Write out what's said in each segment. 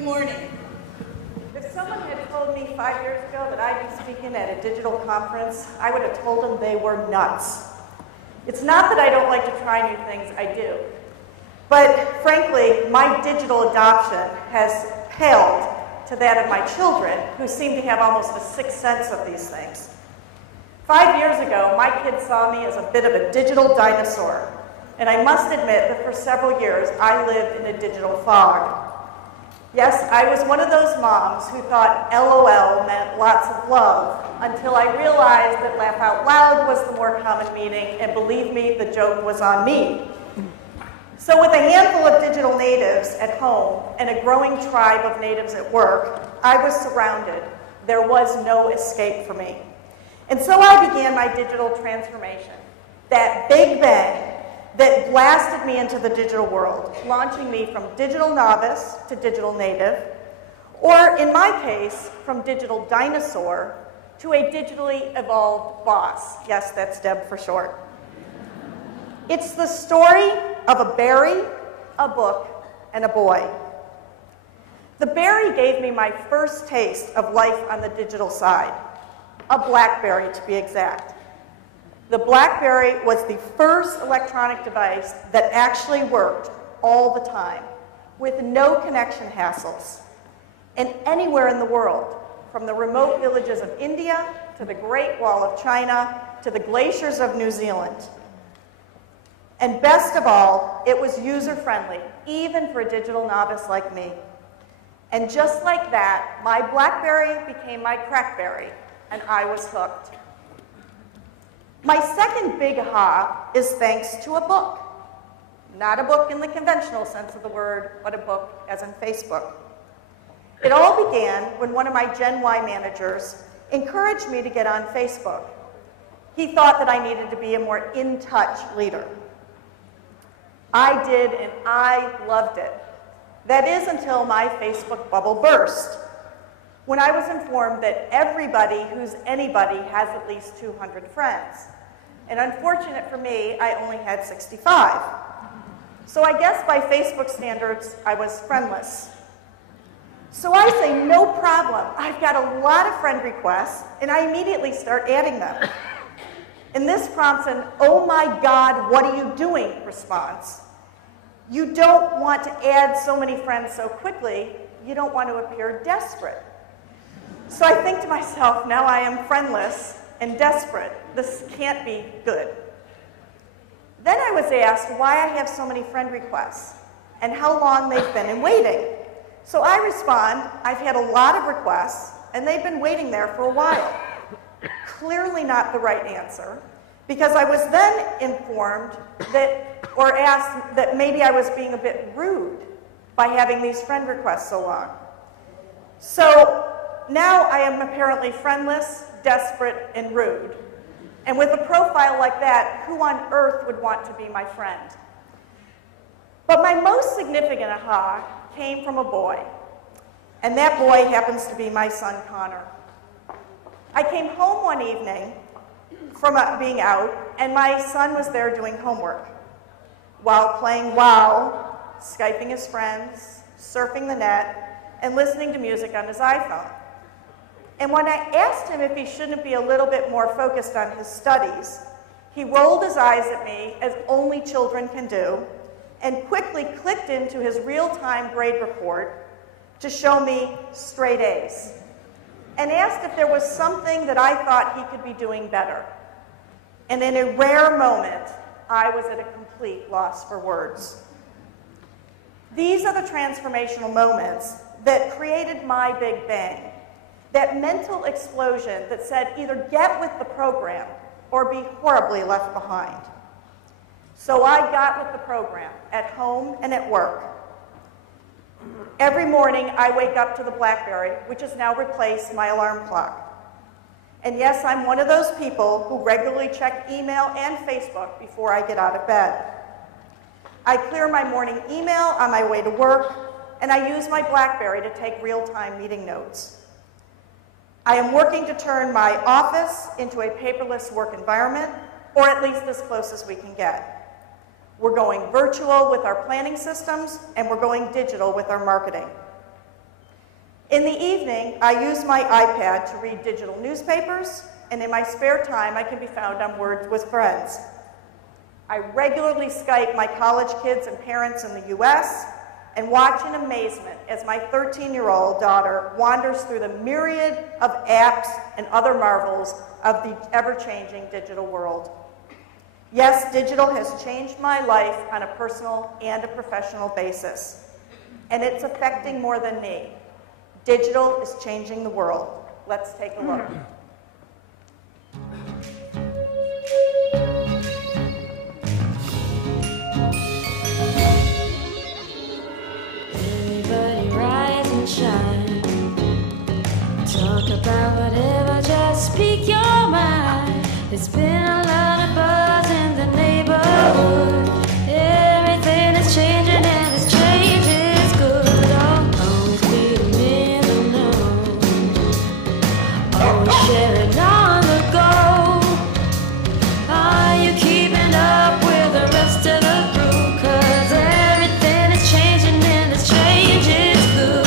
Good morning. If someone had told me 5 years ago that I'd be speaking at a digital conference, I would have told them they were nuts. It's not that I don't like to try new things, I do. But frankly, my digital adoption has paled to that of my children, who seem to have almost a sixth sense of these things. 5 years ago, my kids saw me as a bit of a digital dinosaur. And I must admit that for several years, I lived in a digital fog. Yes, I was one of those moms who thought LOL meant lots of love, until I realized that laugh out loud was the more common meaning, and believe me, the joke was on me. So with a handful of digital natives at home and a growing tribe of natives at work, I was surrounded. There was no escape for me. And so I began my digital transformation, that big bang that blasted me into the digital world, launching me from digital novice to digital native, or in my case, from digital dinosaur to a digitally evolved boss. Yes, that's Deb for short. It's the story of a berry, a book, and a boy. The berry gave me my first taste of life on the digital side, a BlackBerry to be exact. The BlackBerry was the first electronic device that actually worked all the time, with no connection hassles, and anywhere in the world, from the remote villages of India to the Great Wall of China to the glaciers of New Zealand. And best of all, it was user-friendly, even for a digital novice like me. And just like that, my BlackBerry became my Crackberry, and I was hooked. My second big aha is thanks to a book. Not a book in the conventional sense of the word, but a book as in Facebook. It all began when one of my Gen Y managers encouraged me to get on Facebook. He thought that I needed to be a more in-touch leader. I did, and I loved it. That is until my Facebook bubble burst, when I was informed that everybody who's anybody has at least 200 friends. And unfortunate for me, I only had 65. So I guess by Facebook standards, I was friendless. So I say, no problem. I've got a lot of friend requests, and I immediately start adding them. And this prompts an, oh my God, what are you doing response. You don't want to add so many friends so quickly, you don't want to appear desperate. So I think to myself, now I am friendless and desperate. This can't be good. Then I was asked why I have so many friend requests and how long they've been in waiting. So I respond, I've had a lot of requests and they've been waiting there for a while. Clearly not the right answer, because I was then informed that, or asked that maybe I was being a bit rude by having these friend requests so long. So now I am apparently friendless, desperate, and rude. And with a profile like that, who on earth would want to be my friend? But my most significant aha came from a boy. And that boy happens to be my son, Connor. I came home one evening from being out, and my son was there doing homework while playing WoW, Skyping his friends, surfing the net, and listening to music on his iPhone. And when I asked him if he shouldn't be a little bit more focused on his studies, he rolled his eyes at me, as only children can do, and quickly clicked into his real-time grade report to show me straight A's, and asked if there was something that I thought he could be doing better. And in a rare moment, I was at a complete loss for words. These are the transformational moments that created my big bang. That mental explosion that said either get with the program or be horribly left behind. So I got with the program at home and at work. Every morning I wake up to the BlackBerry, which has now replaced my alarm clock. And yes, I'm one of those people who regularly check email and Facebook before I get out of bed. I clear my morning email on my way to work, and I use my BlackBerry to take real-time meeting notes. I am working to turn my office into a paperless work environment, or at least as close as we can get. We're going virtual with our planning systems, and we're going digital with our marketing. In the evening, I use my iPad to read digital newspapers, and in my spare time, I can be found on Words with Friends. I regularly Skype my college kids and parents in the US and watch in amazement as my 13-year-old daughter wanders through the myriad of apps and other marvels of the ever-changing digital world. Yes, digital has changed my life on a personal and a professional basis, and it's affecting more than me. Digital is changing the world. Let's take a look. Shine. Talk about whatever, just speak your mind. There's been a lot of buzz in the neighborhood. Everything is changing and this change is good. Always be in the know. Always sharing on the go. Are you keeping up with the rest of the group? 'Cause everything is changing and this change is good.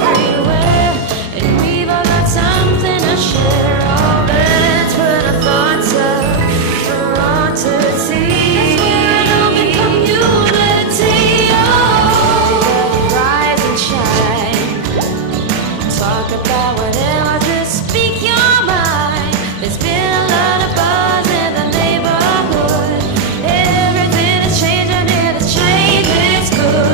Everywhere, and we've all got something to share. All let's put our thoughts up for all to see. That's where an open community. Oh, rise and shine. Talk about whatever, just speak your mind. There's been a lot of buzz in the neighborhood. Everything is changing and it's change is good.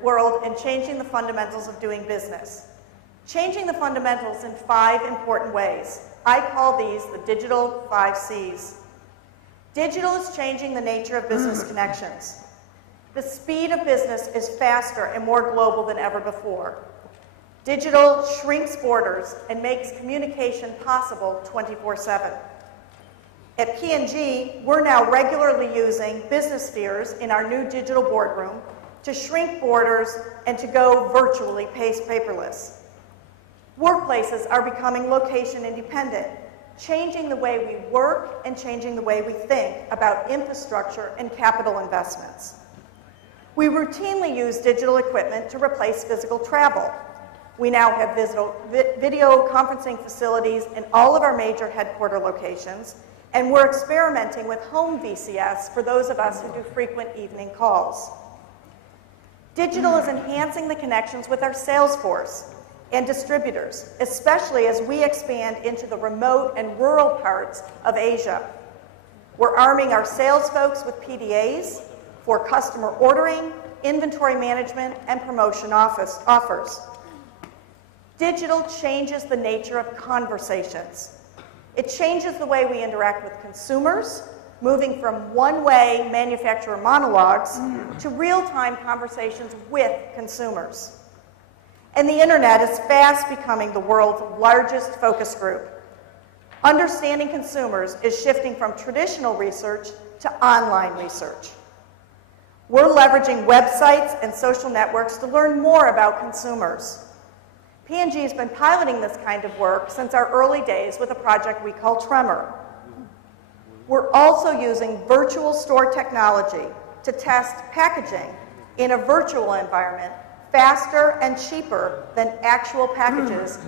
World and changing the fundamentals of doing business. Changing the fundamentals in 5 important ways. I call these the digital 5 C's. Digital is changing the nature of business connections. The speed of business is faster and more global than ever before. Digital shrinks borders and makes communication possible 24/7. At P&G, we're now regularly using business spheres in our new digital boardroom to shrink borders and to go virtually paperless. Workplaces are becoming location independent, changing the way we work and changing the way we think about infrastructure and capital investments. We routinely use digital equipment to replace physical travel. We now have video conferencing facilities in all of our major headquarter locations, and we're experimenting with home VCS for those of us who do frequent evening calls. Digital is enhancing the connections with our sales force and distributors, especially as we expand into the remote and rural parts of Asia. We're arming our sales folks with PDAs for customer ordering, inventory management, and promotion offers. Digital changes the nature of conversations. It changes the way we interact with consumers, moving from one-way manufacturer monologues to real-time conversations with consumers. And the internet is fast becoming the world's largest focus group. Understanding consumers is shifting from traditional research to online research. We're leveraging websites and social networks to learn more about consumers. P&G has been piloting this kind of work since our early days with a project we call Tremor. We're also using virtual store technology to test packaging in a virtual environment faster and cheaper than actual packages